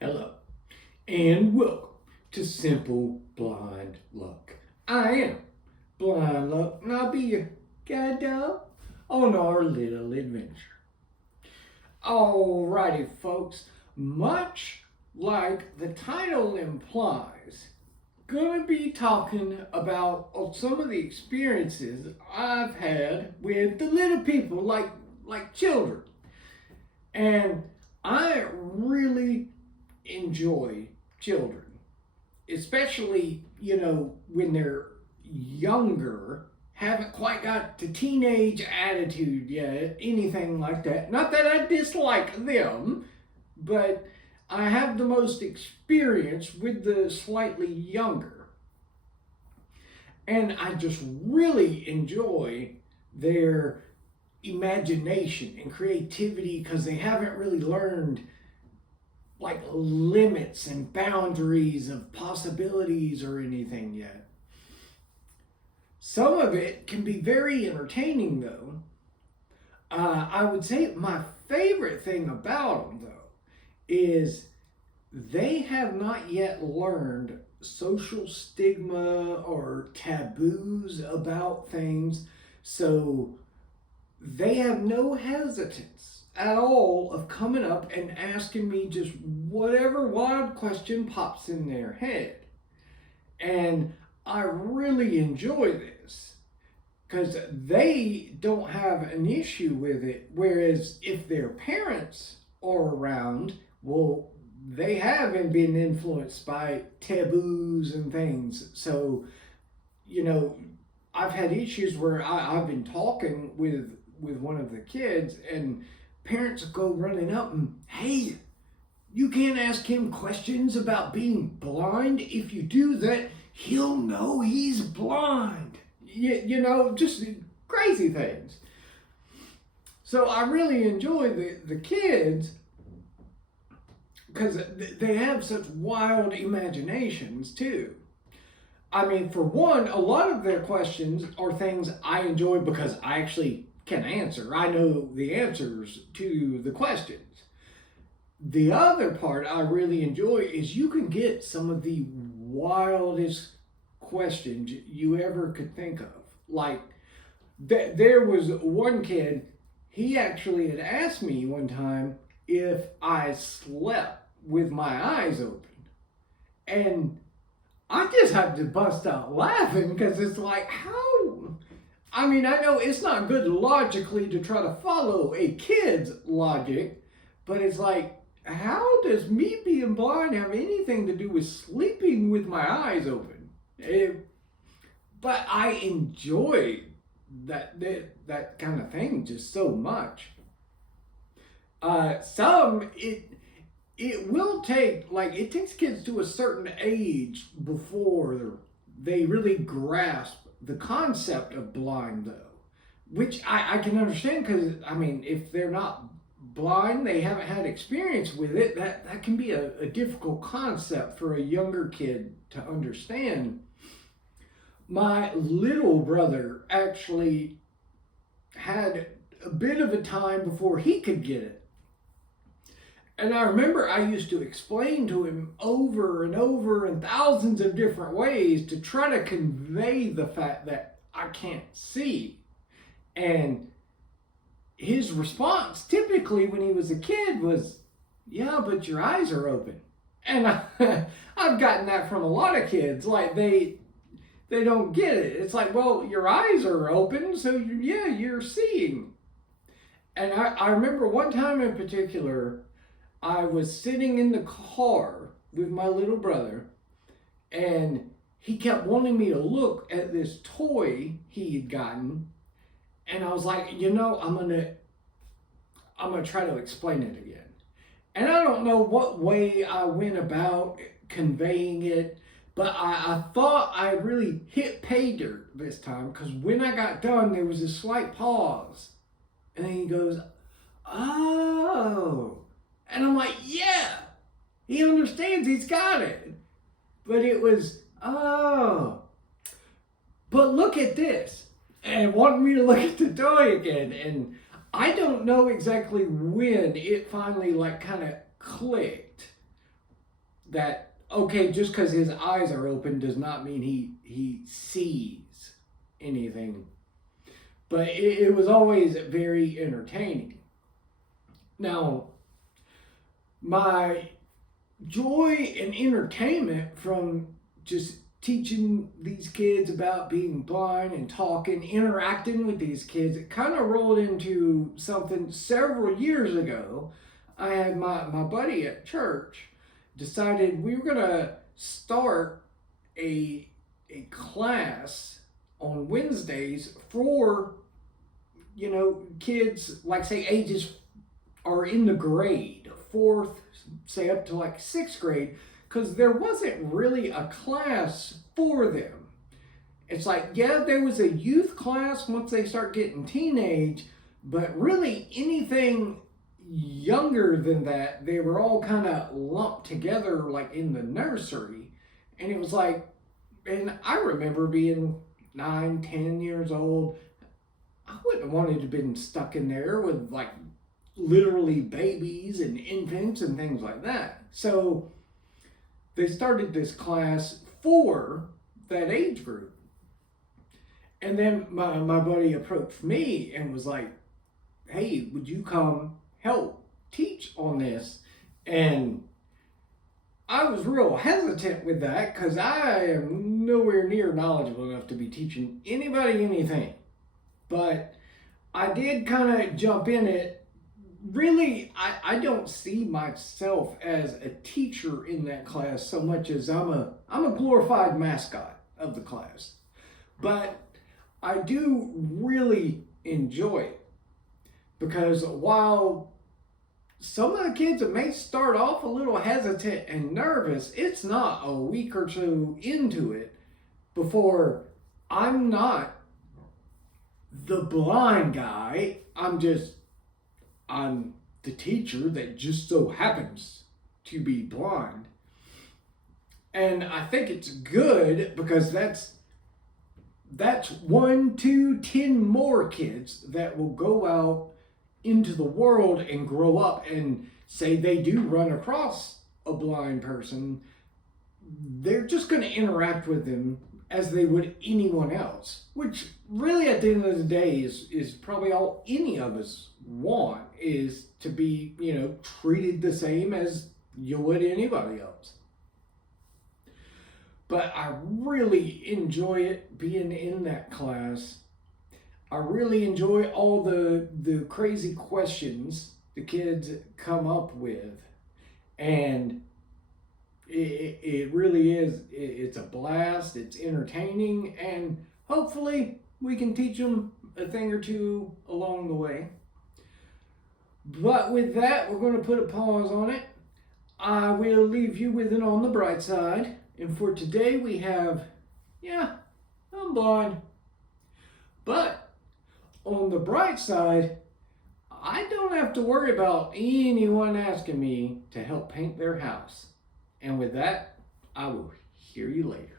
Hello, and welcome to Simple Blind Luck. I am Blind Luck, and I'll be your guide dog on our little adventure. Alrighty, folks, much like the title implies, gonna be talking about some of the experiences I've had with the little people, like children, and I really enjoy children, especially, when they're younger, haven't quite got to teenage attitude yet, anything like that. Not that I dislike them, but I have the most experience with the slightly younger. And I just really enjoy their imagination and creativity because they haven't really learned like limits and boundaries of possibilities or anything yet. Some of it can be very entertaining, though. I would say my favorite thing about them, though, is they have not yet learned social stigma or taboos about things, so they have no hesitance at all of coming up and asking me just whatever wild question pops in their head. And I really enjoy this because they don't have an issue with it. Whereas if their parents are around, well, they haven't been influenced by taboos and things. So, you know, I've had issues where I've been talking with one of the kids, and parents go running up and, hey, you can't ask him questions about being blind. If you do that, he'll know he's blind. Just crazy things. So I really enjoy the kids because they have such wild imaginations too. I mean, for one, a lot of their questions are things I enjoy because I actually can answer. I know the answers to the questions. The other part I really enjoy is you can get some of the wildest questions you ever could think of. Like, there was one kid, he actually had asked me one time if I slept with my eyes open. And I just had to bust out laughing because it's like, how? I mean, I know it's not good logically to try to follow a kid's logic, but it's like, how does me being blind have anything to do with sleeping with my eyes open? But I enjoy that kind of thing just so much. Some it will take, like, it takes kids to a certain age before they really grasp the concept of blind, though, which I can understand because, I mean, if they're not blind, they haven't had experience with it, that can be a difficult concept for a younger kid to understand. My little brother actually had a bit of a time before he could get it. And I remember I used to explain to him over and over in thousands of different ways to try to convey the fact that I can't see. And his response typically when he was a kid was, yeah, but your eyes are open. And I've gotten that from a lot of kids. Like, they don't get it. It's like, well, your eyes are open, so yeah, you're seeing. And I remember one time in particular, I was sitting in the car with my little brother, and he kept wanting me to look at this toy he had gotten, and I was like, I'm gonna try to explain it again. And I don't know what way I went about conveying it, but I thought I really hit pay dirt this time because when I got done, there was a slight pause, and then he goes, "Oh." And I'm like, yeah, he understands, he's got it. But it was, oh. But look at this. And wanted me to look at the toy again. And I don't know exactly when it finally like kind of clicked. that okay, just because his eyes are open does not mean he sees anything. But it was always very entertaining. Now, my joy and entertainment from just teaching these kids about being blind and talking, interacting with these kids, it kind of rolled into something several years ago. I had my buddy at church decided we were going to start a class on Wednesdays for, kids like say ages are in the grade, fourth, say up to like sixth grade, because there wasn't really a class for them. It's like, yeah, there was a youth class once they start getting teenage, but really anything younger than that, they were all kind of lumped together like in the nursery. And it was like, and I remember being 9, 10 years old. I wouldn't have wanted to have been stuck in there with like literally babies and infants and things like that. So they started this class for that age group. And then my buddy approached me and was like, hey, would you come help teach on this? And I was real hesitant with that because I am nowhere near knowledgeable enough to be teaching anybody anything. But I did kind of jump in it. Really, I don't see myself as a teacher in that class so much as I'm a glorified mascot of the class. But I do really enjoy it because while some of the kids that may start off a little hesitant and nervous, it's not a week or two into it before I'm not the blind guy. I'm the teacher that just so happens to be blind. And I think it's good because that's 1, 2, 10 more kids that will go out into the world and grow up and say they do run across a blind person. They're just going to interact with them as they would anyone else, which really at the end of the day is probably all any of us want, is to be, treated the same as you would anybody else. But I really enjoy it being in that class. I really enjoy all the crazy questions the kids come up with. And it really is, it's a blast, it's entertaining, and hopefully we can teach them a thing or two along the way. But with that, we're going to put a pause on it. I will leave you with it on the bright side. And for today we have, I'm blind. But on the bright side, I don't have to worry about anyone asking me to help paint their house. And with that, I will hear you later.